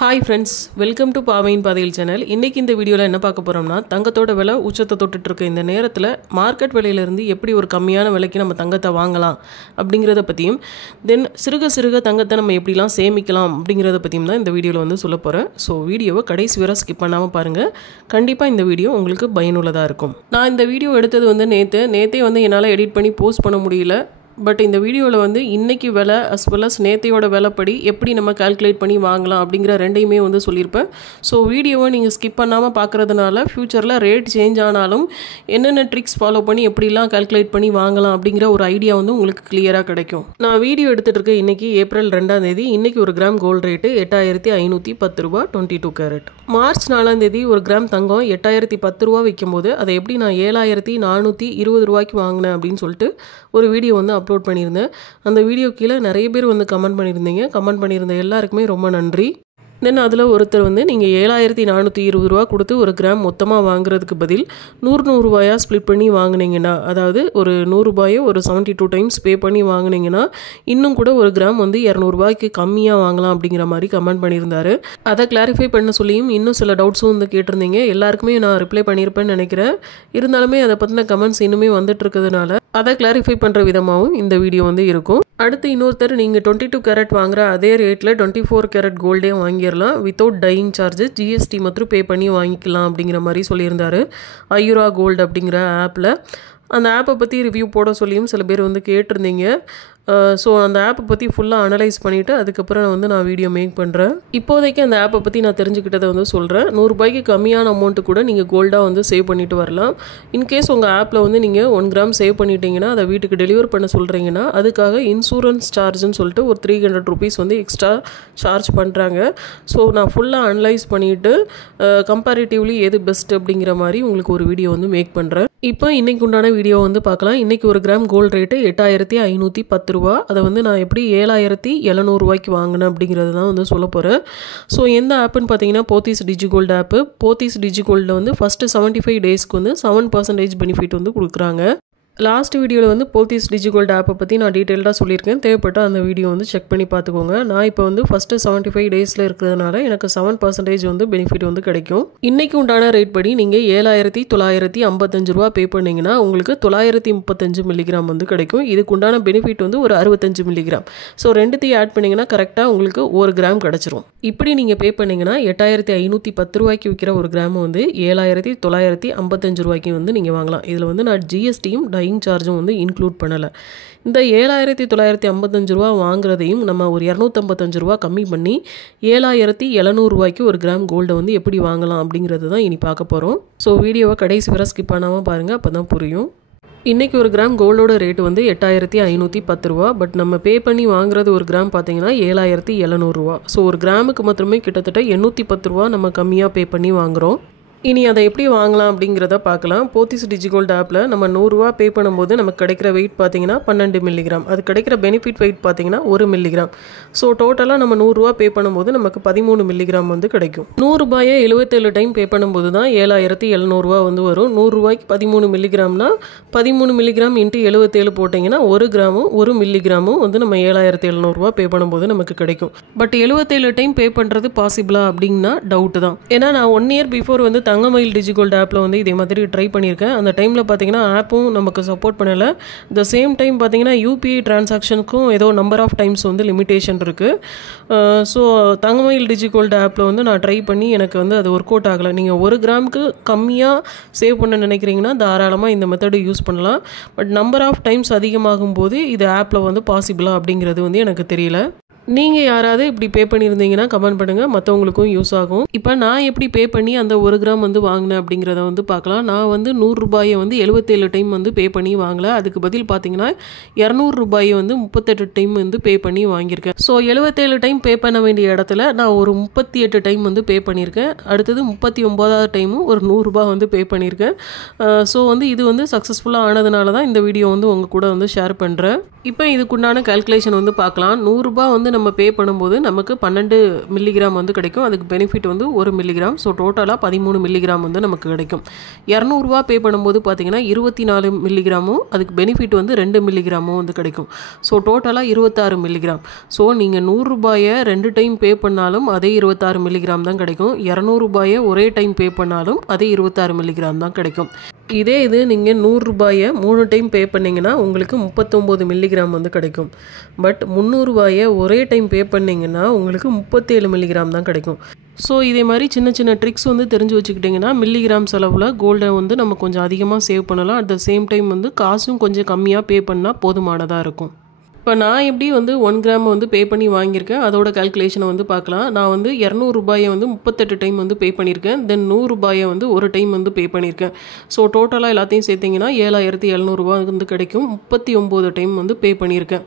Hi friends, welcome to பாவையின் பாதையில் channel. இன்னைக்கு இந்த வீடியோல என்ன பார்க்க போறோம்னா தங்கத்தோட விலை உச்சத்தை தொட்டுட்டு இருக்க இந்த நேரத்துல மார்க்கெட் விலையில இருந்து எப்படி ஒரு கம்மியான விலைக்கு நம்ம தங்கத்தை வாங்கலாம் அப்படிங்கறத பத்தியும் தென் சிறுக தங்கத்தை நம்ம எப்படிலாம் சேமிக்கலாம் அப்படிங்கறத பத்தியும் தான் இந்த வீடியோல வந்து சொல்லப் போறேன். சோ வீடியோவை கடைசி வரை ஸ்கிப் பண்ணாம பாருங்க. கண்டிப்பா இந்த வீடியோ உங்களுக்கு பயனுள்ளதா இருக்கும். நான் இந்த வீடியோ எடுத்தது வந்து நேத்தே வந்து என்னால எடிட் பண்ணி போஸ்ட் பண்ண முடியல. பட் இந்த வீடியோவில் வந்து இன்றைக்கி விலை as well as நேத்தையோட விலைப்படி எப்படி நம்ம கால்குலேட் பண்ணி வாங்கலாம் அப்படிங்கிற ரெண்டையுமே வந்து சொல்லியிருப்பேன். ஸோ வீடியோவை நீங்கள் ஸ்கிப் பண்ணாமல் பார்க்குறதுனால ஃப்யூச்சரில் ரேட் சேஞ்ச் ஆனாலும் என்னென்ன ட்ரிக்ஸ் ஃபாலோ பண்ணி எப்படிலாம் கால்குலேட் பண்ணி வாங்கலாம் அப்படிங்கிற ஒரு ஐடியா வந்து உங்களுக்கு கிளியராக கிடைக்கும். நான் வீடியோ எடுத்துகிட்டு இருக்க இன்றைக்கி ஏப்ரல் 2ஆம் தேதி. இன்றைக்கி ஒரு கிராம் கோல்டு ரேட்டு 8510 ரூபா 22 கேரட். மார்ச் 4ஆம் தேதி ஒரு கிராம் தங்கம் 8010 ரூபா விற்கும்போது அதை எப்படி நான் 7420 ரூபாய்க்கு வாங்கினேன் அப்படின்னு சொல்லிட்டு ஒரு வீடியோ வந்து அப்லோட் பண்ணியிருந்தேன். அந்த வீடியோ கீழே நிறைய பேர் வந்து கமெண்ட் பண்ணியிருந்தீங்க. கமெண்ட் பண்ணியிருந்த எல்லாருக்குமே ரொம்ப நன்றி. தென் அதில் ஒருத்தர் வந்து நீங்கள் 7420 ரூபா கொடுத்து ஒரு கிராம் மொத்தமாக வாங்குறதுக்கு பதில் 100 ரூபாயாக ஸ்ப்ளிட் பண்ணி வாங்கினீங்கன்னா, அதாவது ஒரு 100 ரூபாயை ஒரு 72 டைம்ஸ் பே பண்ணி வாங்கினீங்கன்னா இன்னும் கூட ஒரு கிராம் வந்து 200 ரூபாய்க்கு கம்மியாக வாங்கலாம் அப்படிங்கிற மாதிரி கமெண்ட் பண்ணியிருந்தாரு. அதை கிளாரிஃபை பண்ண சொல்லியும் இன்னும் சில டவுட்ஸும் வந்து கேட்டிருந்தீங்க. எல்லாருக்குமே நான் ரிப்ளை பண்ணியிருப்பேன்னு நினைக்கிறேன். இருந்தாலுமே அதை பற்றின கமெண்ட்ஸ் இன்னுமே வந்துட்டு இருக்கிறதுனால அதை கிளாரிஃபை பண்ணுற விதமாகவும் இந்த வீடியோ வந்து இருக்கும். அடுத்து இன்னொருத்தர் நீங்கள் 22 கேரட் வாங்குற அதே ரேட்டில் 24 கேரட் கோல்டே வாங்கிடலாம் வித்தவுட் டையிங் சார்ஜ், ஜிஎஸ்டி மட்டும் பே பண்ணி வாங்கிக்கலாம் அப்படிங்கிற மாதிரி சொல்லியிருந்தாரு. ஐயூரா கோல்டு அப்படிங்கிற ஆப்பில். அந்த ஆப்பை பற்றி ரிவ்யூ போட சொல்லியும் சில பேர் வந்து கேட்டிருந்தீங்க. ஸோ அந்த ஆப்பை பற்றி ஃபுல்லாக அனலைஸ் பண்ணிவிட்டு அதுக்கப்புறம் நான் வீடியோ மேக் பண்ணுறேன். இப்போதைக்கு அந்த ஆப்பை பற்றி நான் தெரிஞ்சுக்கிட்டதை வந்து சொல்கிறேன். 100 ரூபாய்க்கு கம்மியான அமௌண்ட்டு கூட நீங்கள் கோல்டாக வந்து சேவ் பண்ணிட்டு வரலாம். இன்கேஸ் உங்கள் ஆப்பில் வந்து நீங்கள் 1 கிராம் சேவ் பண்ணிட்டீங்கன்னா அதை வீட்டுக்கு டெலிவர் பண்ண சொல்கிறீங்கன்னா அதுக்காக இன்சூரன்ஸ் சார்ஜுன்னு சொல்லிட்டு ஒரு 300 ருபீஸ் வந்து எக்ஸ்ட்ரா சார்ஜ் பண்ணுறாங்க. ஸோ நான் ஃபுல்லாக அனலைஸ் பண்ணிவிட்டு கம்பேரிட்டிவ்லி எது பெஸ்ட் அப்படிங்கிற மாதிரி உங்களுக்கு ஒரு வீடியோ வந்து மேக் பண்ணுறேன். இப்போ இன்றைக்கு உண்டான வீடியோ வந்து பார்க்கலாம். இன்றைக்கி ஒரு கிராம் கோல்டு ரேட்டு 8510 ரூபா. அதை வந்து நான் எப்படி 7700 ரூபாய்க்கு வாங்கினேன் அப்படிங்கிறது தான் வந்து சொல்ல போகிறேன். ஸோ எந்த ஆப்புன்னு பார்த்தீங்கன்னா போத்தீஸ் டிஜிகோல்டு ஆப்பு. போத்தீஸ் டிஜிகோல்டில் வந்து ஃபஸ்ட்டு 75 டேஸ்க்கு வந்து 7% பெனிஃபிட் வந்து கொடுக்குறாங்க. லாஸ்ட் வீடியோவில் வந்து போத்தீஸ் டிஜிகோல்டு ஆப்பை பற்றி நான் டீட்டெயில்டாக சொல்லியிருக்கேன். தேவைப்பட்டால் அந்த வீடியோ வந்து செக் பண்ணி பார்த்துக்கோங்க. நான் இப்போ வந்து ஃபஸ்ட்டு 75 டேஸில் இருக்கிறதுனால எனக்கு 7% வந்து பெனிஃபிட் வந்து கிடைக்கும். இன்றைக்கு உண்டான ரேட் படி நீங்கள் 7955 ரூபா பே பண்ணிங்கன்னா உங்களுக்கு 935 மில்லிகிராம் வந்து கிடைக்கும். இதுக்கு உண்டான பெனிஃபிட் வந்து ஒரு 65 மில்லிகிராம். ஸோ ரெண்டுத்தையும் ஆட் பண்ணிங்கன்னா கரெக்டாக உங்களுக்கு 1 கிராம் கிடச்சிரும். இப்படி நீங்கள் பே பண்ணிங்கன்னா 8510 ரூபாய்க்கு விற்கிற ஒரு கிராம் வந்து 7955 ரூபாய்க்கு வந்து நீங்கள் வாங்கலாம். இதில் வந்து நான் ஜிஎஸ்டியும் டையிங் சார்ஜும் வந்து இன்க்ளூட் பண்ணலை. இந்த 7955 ரூபா வாங்குறதையும் நம்ம ஒரு 255 ரூபா கம்மி பண்ணி 7700 ரூபாய்க்கு ஒரு கிராம் கோல்டை வந்து எப்படி வாங்கலாம் அப்படிங்கிறது தான் இனி பார்க்க போகிறோம். ஸோ வீடியோவை கடைசி வரை ஸ்கிப் பண்ணாமல் பாருங்கள், அப்போ தான் புரியும். இன்றைக்கி ஒரு கிராம் கோல்டோட ரேட்டு வந்து 8510 ரூபா. பட் நம்ம பே பண்ணி வாங்குறது ஒரு கிராம் பார்த்தீங்கன்னா 7700 ரூபா. ஸோ ஒரு கிராமுக்கு மாத்திரமே கிட்டத்தட்ட 810 ரூபா நம்ம கம்மியாக பே பண்ணி வாங்குகிறோம். இனி அதை எப்படி வாங்கலாம் அப்படிங்கிறத பார்க்கலாம். போத்தீஸ் டிஜிகோல்டு ஆப்பில் நம்ம 100 ரூபா பே பண்ணும்போது நமக்கு கிடைக்கிற வெயிட் பார்த்தீங்கன்னா 12 மில்லிகிராம். அது கிடைக்கிற பெனிஃபிட் வெயிட் பார்த்தீங்கன்னா 1 மில்லிகிராம். ஸோ டோட்டலாக நம்ம 100 ரூபா பே பண்ணும்போது நமக்கு 13 மில்லிகிராம் வந்து கிடைக்கும். 100 ரூபாயை 77 டைம் பே பண்ணும்போது தான் 7700 ரூபா வந்து வரும். 100 ரூபாய்க்கு 13 மில்லிகிராம்னா 13 மில்லிகிராம் இன்ட்டு 77 போட்டிங்கன்னா 1 கிராமும் 1 மில்லிகிராமும் வந்து நம்ம 7700 ரூபா பே பண்ணும்போது நமக்கு கிடைக்கும். பட் 77 டைம் பே பண்ணுறது பாசிபிளா அப்படின்னா டவுட்டு தான். ஏன்னா நான் 1 இயர் பிஃபோர் வந்து தங்கமயில் டிஜிகோல்டு ஆப்பில் வந்து இதே மாதிரி ட்ரை பண்ணியிருக்கேன். அந்த டைமில் பார்த்தீங்கன்னா ஆப்பும் நமக்கு சப்போர்ட் பண்ணலை. த சேம் டைம் பார்த்தீங்கன்னா யூபிஐ டிரான்சாக்ஷனுக்கும் ஏதோ நம்பர் ஆஃப் டைம்ஸ் வந்து லிமிட்டேஷன் இருக்குது. ஸோ தங்கமயில் டிஜிகோல்டு ஆப்பில் வந்து நான் ட்ரை பண்ணி எனக்கு வந்து அது ஒர்க் அவுட் ஆகலை. நீங்கள் 1 கிராமுக்கு கம்மியாக சேவ் பண்ண நினைக்கிறீங்கன்னா தாராளமாக இந்த மெத்தடு யூஸ் பண்ணலாம். பட் நம்பர் ஆஃப் டைம்ஸ் அதிகமாகும் போது இது ஆப்பில் வந்து பாசிபிளா அப்படிங்கிறது வந்து எனக்கு தெரியல. நீங்கள் யாராவது இப்படி பே பண்ணியிருந்தீங்கன்னா கமெண்ட் பண்ணுங்கள், மற்றவங்களுக்கும் யூஸ் ஆகும். இப்போ நான் எப்படி பே பண்ணி அந்த 1 கிராம் வந்து வாங்கினேன் அப்படிங்கிறத வந்து பார்க்கலாம். நான் வந்து 100 ரூபாயை வந்து 77 டைம் வந்து பே பண்ணி வாங்கலை. அதுக்கு பதில் பார்த்தீங்கன்னா 200 ரூபாயை வந்து 38 டைம் வந்து பே பண்ணி வாங்கியிருக்கேன். ஸோ 77 டைம் பே பண்ண வேண்டிய இடத்துல நான் ஒரு 38 டைம் வந்து பே பண்ணியிருக்கேன். அடுத்தது 39வது டைமும் ஒரு 100 ரூபா வந்து பே பண்ணியிருக்கேன். ஸோ வந்து இது வந்து சக்ஸஸ்ஃபுல்லாக ஆனதுனால தான் இந்த வீடியோ வந்து உங்கள் கூட வந்து ஷேர் பண்ணுறேன். இப்போ இதுக்குண்டான கால்குலேஷன் வந்து பார்க்கலாம். 100 ரூபா வந்து நம்ம பே பண்ணும்போது நமக்கு 12 மில்லிகிராம் வந்து கிடைக்கும். அதுக்கு பெனிஃபிட் வந்து 1 மில்லிகிராம். ஸோ டோட்டலாக 13 மில்லிகிராம் வந்து நமக்கு கிடைக்கும். 200 ரூபா பே பண்ணும்போது பார்த்தீங்கன்னா 24 மில்லிகிராமும் அதுக்கு பெனிஃபிட் வந்து 2 மில்லிகிராமும் வந்து கிடைக்கும். ஸோ டோட்டலாக 26 மில்லிகிராம். ஸோ நீங்கள் 100 ரூபாயை 2 டைம் பே பண்ணாலும் அதே 26 மில்லிகிராம் தான் கிடைக்கும். 200 ரூபாயை ஒரே டைம் பே பண்ணாலும் அதே 26 மில்லிகிராம் தான் கிடைக்கும். இதே இது நீங்கள் 100 ரூபாயை 3 டைம் பே பண்ணிங்கன்னா உங்களுக்கு 39 மில்லிகிராம் வந்து கிடைக்கும். பட் 300 ரூபாயை ஒரே டைம் பே பண்ணிங்கன்னா உங்களுக்கு 37 மில்லிகிராம் தான் கிடைக்கும். ஸோ இதே மாதிரி சின்ன சின்ன ட்ரிக்ஸ் வந்து தெரிஞ்சு வச்சுக்கிட்டிங்கன்னா மில்லிகிராம் செலவில் கோல்டை வந்து நம்ம கொஞ்சம் அதிகமாக சேவ் பண்ணலாம். அட் த சேம் டைம் வந்து காசும் கொஞ்சம் கம்மியாக பே பண்ணால் போதுமானதாக இருக்கும். இப்போ நான் எப்படி வந்து 1 கிராம் வந்து பே பண்ணி வாங்கியிருக்கேன் அதோட கால்குலேஷனை வந்து பார்க்கலாம். நான் வந்து 200 ரூபாயை வந்து 38 டைம் வந்து பே பண்ணியிருக்கேன். தென் 100 ரூபாயை வந்து ஒரு டைம் வந்து பே பண்ணியிருக்கேன். ஸோ டோட்டலாக எல்லாத்தையும் சேர்த்திங்கன்னா 7700 ரூபா வந்து கிடைக்கும். 39 டைம் வந்து பே பண்ணியிருக்கேன்.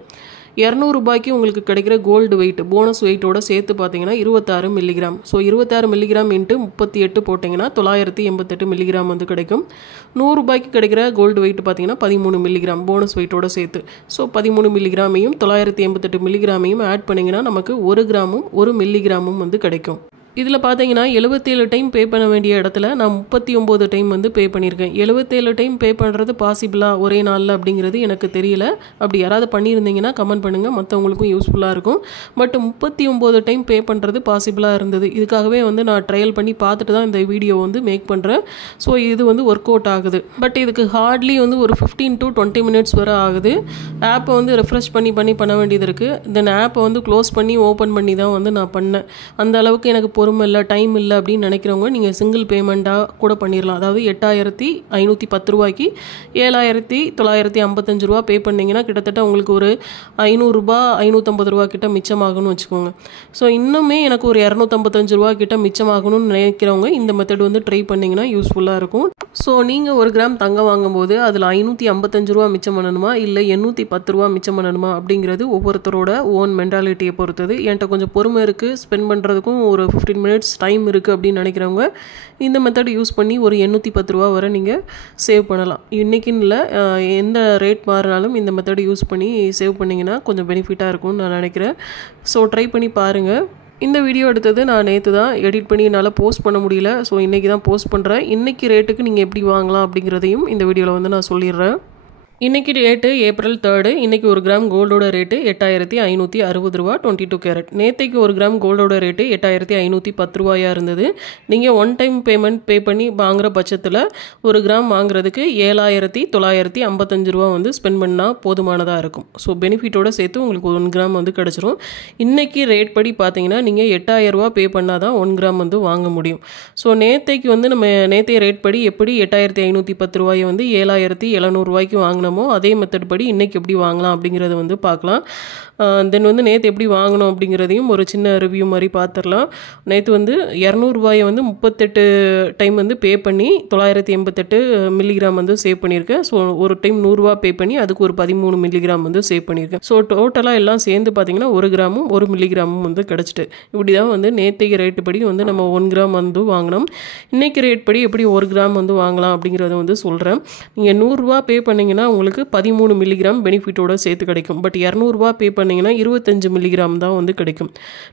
200 ரூபாய்க்கு உங்களுக்கு கிடைக்கிற கோல்டு வெயிட் போனஸ் வெயிட்டோட சேர்த்து பார்த்தீங்கன்னா 26 மில்லிகிராம். ஸோ 26 மில்லிகிராம் இன்ட்டு 38 போட்டிங்கன்னா 988 மில்லிகிராம் வந்து கிடைக்கும். 100 ரூபாய்க்கு கிடைக்கிற கோல்டு வெயிட் பார்த்தீங்கன்னா 13 மில்லிகிராம் போனஸ் வெயிட்டோட சேர்த்து. ஸோ 13 மில்லிகிராமையும் 988 மில்லிகிராமையும் ஆட் பண்ணிங்கன்னா நமக்கு 1 கிராமும் 1 மில்லிகிராமும் வந்து கிடைக்கும். இதில் பார்த்தீங்கன்னா 77 டைம் பே பண்ண வேண்டிய இடத்துல நான் 39 டைம் வந்து பே பண்ணியிருக்கேன். 77 டைம் பே பண்ணுறது பாசிபிளா ஒரே நாளில் அப்படிங்கிறது எனக்கு தெரியல. அப்படி யாராவது பண்ணியிருந்தீங்கன்னா கமெண்ட் பண்ணுங்கள், மற்றவங்களுக்கும் யூஸ்ஃபுல்லாக இருக்கும். பட் 39 டைம் பே பண்ணுறது பாசிபிளாக இருந்தது. இதுக்காகவே வந்து நான் ட்ரையல் பண்ணி பார்த்துட்டு தான் இந்த வீடியோ வந்து மேக் பண்ணுறேன். ஸோ இது வந்து ஒர்க் அவுட் ஆகுது. பட் இதுக்கு ஹார்ட்லி வந்து ஒரு 15 to 20 மினிட்ஸ் வரை ஆகுது. ஆப்பை வந்து ரெஃப்ரெஷ் பண்ண வேண்டியது இருக்குது. தென் ஆப்பை வந்து க்ளோஸ் பண்ணி ஓப்பன் பண்ணி தான் வந்து நான் பண்ணேன். அந்த அளவுக்கு எனக்கு பொறுமை இல்லை, டைம் இல்லை அப்படின்னு நினைக்கிறவங்க நீங்கள் சிங்கிள் பேமெண்ட்டாக கூட பண்ணிடலாம். அதாவது 8510 ரூபாய்க்கு 7955 ரூபா பே பண்ணிங்கன்னா கிட்டத்தட்ட உங்களுக்கு ஒரு 500 ரூபா 550 ரூபா கிட்ட மிச்சமாகணும்னு வச்சுக்கோங்க. ஸோ இன்னுமே எனக்கு ஒரு 255 ரூபா கிட்ட மிச்சமாகணும்னு நினைக்கிறவங்க இந்த மெத்தட் வந்து ட்ரை பண்ணிங்கன்னா யூஸ்ஃபுல்லாக இருக்கும். ஸோ நீங்கள் 1 கிராம் தங்கம் வாங்கும்போது அதில் 555 ரூபா மிச்சம் பண்ணணுமா இல்லை 810 ரூபா மிச்சம் பண்ணணுமா அப்படிங்கிறது ஒவ்வொருத்தரோட ஓன் மென்டாலிட்டியை பொறுத்தது. என்கிட்ட கொஞ்சம் பொறுமை இருக்குது, ஸ்பெண்ட் பண்ணுறதுக்கும் ஒரு 15 மினிட்ஸ் டைம் இருக்குது அப்படின்னு நினைக்கிறவங்க இந்த மெத்தட் யூஸ் பண்ணி ஒரு 810 ரூபா வரை நீங்கள் சேவ் பண்ணலாம். இன்றைக்கின்னு இல்லை, எந்த ரேட் மாறினாலும் இந்த மெத்தட் யூஸ் பண்ணி சேவ் பண்ணிங்கன்னா கொஞ்சம் பெனிஃபிட்டாக இருக்கும்னு நான் நினைக்கிறேன். ஸோ ட்ரை பண்ணி பாருங்கள். இந்த வீடியோ எடுத்தது நான் நேற்று தான் எடிட் பண்ணி என்னால் போஸ்ட் பண்ண முடியல. ஸோ இன்றைக்கி தான் போஸ்ட் பண்ணுறேன். இன்றைக்கி ரேட்டுக்கு நீங்கள் எப்படி வாங்கலாம் அப்படிங்கிறதையும் இந்த வீடியோவில் வந்து நான் சொல்லிடுறேன். இன்றைக்கி ரேட்டு April 3. இன்றைக்கி 1 கிராம் கோல்டோட ரேட்டு 8560 ரூபா 22 கேரட். நேற்றைக்கு 1 கிராம் கோல்டோட ரேட்டு 8510 ரூபாயாக இருந்தது. நீங்கள் 1 டைம் பேமெண்ட் பே பண்ணி வாங்குகிற பட்சத்தில் 1 கிராம் வாங்குறதுக்கு 7955 ரூபா வந்து ஸ்பெண்ட் பண்ணால் போதுமானதாக இருக்கும். ஸோ பெனிஃபிட்டோட சேர்த்து உங்களுக்கு 1 கிராம் வந்து கிடச்சிரும். இன்றைக்கி ரேட் படி பார்த்தீங்கன்னா நீங்கள் 8000 ரூபா பே பண்ணால் தான் 1 கிராம் வந்து வாங்க முடியும். ஸோ நேற்றைக்கு வந்து நம்ம நேற்றைய ரேட் படி எப்படி 8510 ரூபாயை வந்து 7700 ரூபாய்க்கு வாங்கினோம் அதே மெத்தட் படி இன்றைக்கி எப்படி வாங்கலாம் அப்படிங்கிறத வந்து பார்க்கலாம். தென் வந்து நேற்று எப்படி வாங்கணும் அப்படிங்கிறதையும் ஒரு சின்ன ரிவ்யூ மாதிரி பார்த்துடலாம். நேற்று வந்து 200 ரூபாயை வந்து 38 டைம் வந்து பே பண்ணி 988 மில்லிகிராம் வந்து சேவ் பண்ணியிருக்கேன். ஸோ ஒரு டைம் 100 ரூபா பே பண்ணி அதுக்கு ஒரு 13 மில்லிகிராம் வந்து சேவ் பண்ணியிருக்கேன். ஸோ டோட்டலாக எல்லாம் சேர்ந்து பார்த்தீங்கன்னா 1 கிராமும் 1 மில்லிகிராமும் வந்து கிடச்சிட்டு இப்படி தான் வந்து நேற்றைக்கு ரேட்டு படி வந்து நம்ம 1 கிராம் வந்து வாங்கினோம். இன்றைக்கி ரேட் படி எப்படி 1 கிராம் வந்து வாங்கலாம் அப்படிங்கிறத வந்து சொல்கிறேன். நீங்கள் 100 ரூபா பே பண்ணிங்கன்னா உங்களுக்கு 13 மில்லிகிராம் பெனிஃபிட்டோட சேர்த்து கிடைக்கும். பட் 200 ரூபா பே பண்ணிங்கன்னா 25 மில்லிகிராம் தான் வந்து கிடைக்கும்.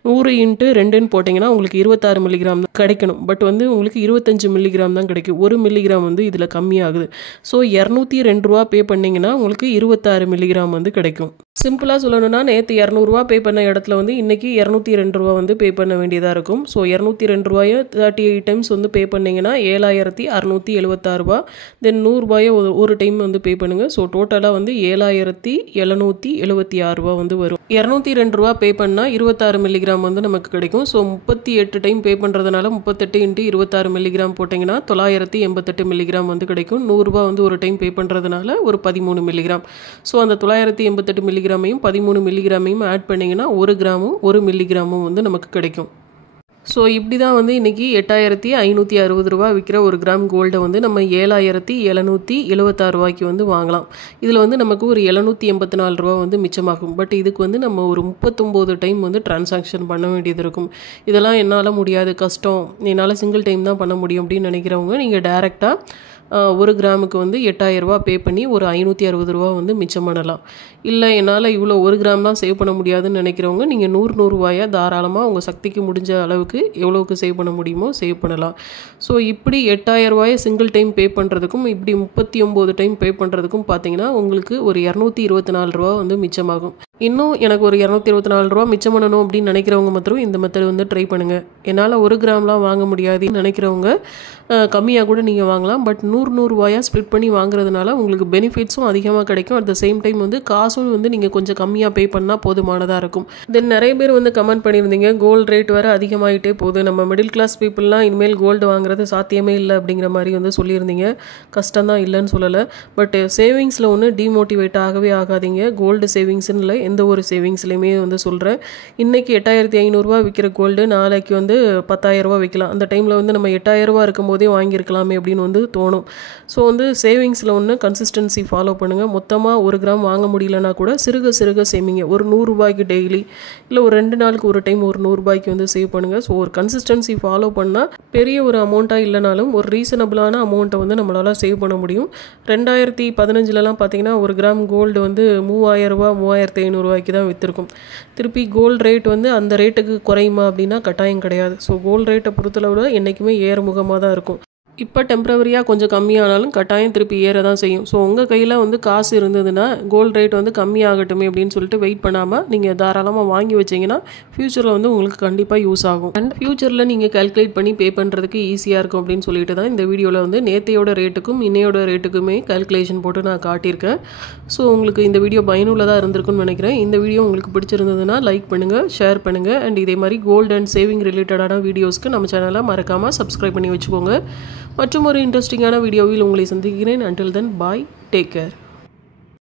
100 × 2ன்னு போட்டிங்கன்னா உங்களுக்கு 26 மில்லிகிராம் தான் கிடைக்கணும். பட் வந்து உங்களுக்கு 25 மில்லிகிராம் தான் கிடைக்கும். 1 மில்லிகிராம் வந்து இதில் கம்மியாகுது. ஸோ 202 ரூபா பே பண்ணிங்கன்னா உங்களுக்கு 26 மில்லிகிராம் வந்து கிடைக்கும். சிம்பிளாக சொல்லணும்னா நேற்று 200 ரூபா பே பண்ண இடத்துல வந்து இன்றைக்கி 202 ரூபா வந்து பே பண்ண வேண்டியதாக இருக்கும். ஸோ 202 ரூபாயை 38 டைம்ஸ் வந்து பே பண்ணிங்கன்னா 7676 ரூபா. தென் 100 ரூபாயை ஒரு டைம் வந்து பே பண்ணுங்கள். ஸோ டோட்டலாக வந்து 7776 ரூபா வந்து வரும். 202 ரூபா பே பண்ணால் 26 மில்லிகிராம் வந்து நமக்கு கிடைக்கும். ஸோ 38 டைம் பே பண்ணுறதுனால 38 × 26 மில்லிகிராம் போட்டிங்கன்னா 988 மில்லிகிராம் வந்து கிடைக்கும். 100 ரூபா வந்து ஒரு டைம் பே பண்ணுறதுனால ஒரு 13 மில்லிகிராம். ஸோ அந்த 988 மில்லிகிராமையும் 13 மில்லிகிராமையும் ஆட் பண்ணிங்கன்னா 1 கிராமும் 1 மில்லிகிராமும் வந்து நமக்கு கிடைக்கும். ஸோ இப்படி தான் வந்து இன்றைக்கி 8560 ரூபா விற்கிற 1 கிராம் கோல்டை வந்து நம்ம 7776 ரூபாய்க்கு வந்து வாங்கலாம். இதில் வந்து நமக்கு ஒரு 784 ரூபா வந்து மிச்சமாகும். பட் இதுக்கு வந்து நம்ம ஒரு 39 டைம் வந்து டிரான்சாக்ஷன் பண்ண வேண்டியது இருக்கும். இதெல்லாம் என்னால் முடியாது, கஷ்டம், என்னால் சிங்கிள் டைம் தான் பண்ண முடியும் அப்படின்னு நினைக்கிறவங்க நீங்கள் டேரெக்டாக 1 கிராமுக்கு வந்து 8000 ரூபா பே பண்ணி ஒரு 560 ரூபா வந்து மிச்சம் பண்ணலாம். இல்லை என்னால் இவ்வளோ 1 கிராம் தான் சேவ் பண்ண முடியாதுன்னு நினைக்கிறவங்க நீங்கள் 100 ரூபாயை தாராளமாக உங்கள் சக்திக்கு முடிஞ்ச அளவுக்கு எவ்வளோக்கு சேவ் பண்ண முடியுமோ சேவ் பண்ணலாம். ஸோ இப்படி 8000 ரூபாயை சிங்கிள் டைம் பே பண்ணுறதுக்கும் இப்படி 39 டைம் பே பண்ணுறதுக்கும் பார்த்தீங்கன்னா உங்களுக்கு ஒரு 224 ரூபா வந்து மிச்சமாகும். இன்னும் எனக்கு ஒரு 224 ரூபா மிச்சம் பண்ணணும் அப்படின்னு நினைக்கிறவங்க மாத்திரம் இந்த மெத்தட் வந்து ட்ரை பண்ணுங்கள். என்னால் 1 கிராம்லாம் வாங்க முடியாதுன்னு நினைக்கிறவங்க கம்மியாக கூட நீங்கள் வாங்கலாம். பட் 100 ரூபாயாக ஸ்ப்ளிட் பண்ணி வாங்குறதுனால உங்களுக்கு பெனிஃபிட்ஸும் அதிகமாக கிடைக்கும். அட் த சேம் டைம் வந்து காசும் வந்து நீங்கள் கொஞ்சம் கம்மியாக பே பண்ணால் போதுமானதாக இருக்கும். தென் நிறைய பேர் வந்து கமெண்ட் பண்ணியிருந்தீங்க, கோல்டு ரேட் வேறு அதிகமாகிட்டே போகுது, நம்ம மிடில் கிளாஸ் பீப்புளெலாம் இனிமேல் கோல்டு வாங்குறது சாத்தியமே இல்லை அப்படிங்கிற மாதிரி வந்து சொல்லியிருந்தீங்க. கஷ்டம்தான் இல்லைன்னு சொல்லலை. பட் சேவிங்ஸில் ஒன்று டிமோட்டிவேட் ஆகவே ஆகாதீங்க. கோல்டு சேவிங்ஸ்னு இல்லை, எந்த ஒரு சேவிங்ஸ்லையுமே வந்து சொல்கிறேன். இன்றைக்கி 8500 ரூபா விற்கிற கோல்டு நாளைக்கு வந்து 10,000 ரூபா விற்கலாம். அந்த டைமில் வந்து நம்ம 8000 ரூபா இருக்கும் போதே வாங்கியிருக்கலாமே அப்படின்னு வந்து தோணும். ஸோ வந்து சேவிங்ஸில் ஒன்று கன்சிஸ்டன்சி ஃபாலோ பண்ணுங்கள். மொத்தமாக 1 கிராம் வாங்க முடியலன்னா கூட சிறுக சிறுக சேமிங்க. ஒரு 100 ரூபாய்க்கு டெய்லி இல்லை ஒரு 2 நாளுக்கு ஒரு டைம் ஒரு 100 ரூபாய்க்கு வந்து சேவ் பண்ணுங்கள். ஸோ ஒரு கன்சிஸ்டன்சி ஃபாலோ பண்ணால் பெரிய ஒரு அமௌண்ட்டாக இல்லைனாலும் ஒரு ரீசனபிளான அமௌண்ட்டை வந்து நம்மளால் சேவ் பண்ண முடியும். 2015லலாம் பார்த்தீங்கன்னா 1 கிராம் கோல்டு வந்து 3000 ரூபா 3500 ரூபாய்க்கு தான் விற்றுருக்கும். திருப்பி கோல்டு ரேட் வந்து அந்த ரேட்டுக்கு குறையுமா அப்படின்னா கட்டாயம் கிடையாது. ஸோ கோல்டு ரேட்டை பொறுத்தளவு என்றைக்குமே ஏறுமுகமாக தான் இருக்கும். இப்போ டெம்பரவரியாக கொஞ்சம் கம்மியானாலும் கட்டாயம் திருப்பி ஏற தான் செய்யும். ஸோ உங்கள் கையில் வந்து காசு இருந்ததுன்னா கோல்டு ரேட் வந்து கம்மியாகட்டுமே அப்படின்னு சொல்லிட்டு வெயிட் பண்ணாமல் நீங்கள் தாராளமாக வாங்கி வச்சிங்கன்னா ஃப்யூச்சரில் வந்து உங்களுக்கு கண்டிப்பாக யூஸ் ஆகும். அண்ட் ஃப்யூச்சரில் நீங்கள் கால்குலேட் பண்ணி பே பண்ணுறதுக்கு ஈஸியாக இருக்கும் அப்படின்னு சொல்லிட்டு தான் இந்த வீடியோவில் வந்து நேத்தையோட ரேட்டுக்கும் இன்னையோட ரேட்டுக்குமே கால்குலேஷன் போட்டு நான் காட்டியிருக்கேன். ஸோ உங்களுக்கு இந்த வீடியோ பயனுள்ளதாக இருந்திருக்குன்னு நினைக்கிறேன். இந்த வீடியோ உங்களுக்கு பிடிச்சிருந்ததுன்னா லைக் பண்ணுங்கள், ஷேர் பண்ணுங்கள். அண்ட் இதே மாதிரி கோல்டு அண்ட் சேவிங் ரிலேட்டடான வீடியோஸ்க்கு நம்ம சேனலை மறக்காமல் சப்ஸ்கிரைப் பண்ணி வச்சுக்கோங்க. மற்றும் ஒரு இன்ட்ரெஸ்டிங்கான வீடியோவில் உங்களை சந்திக்கிறேன். Until then, bye, take care.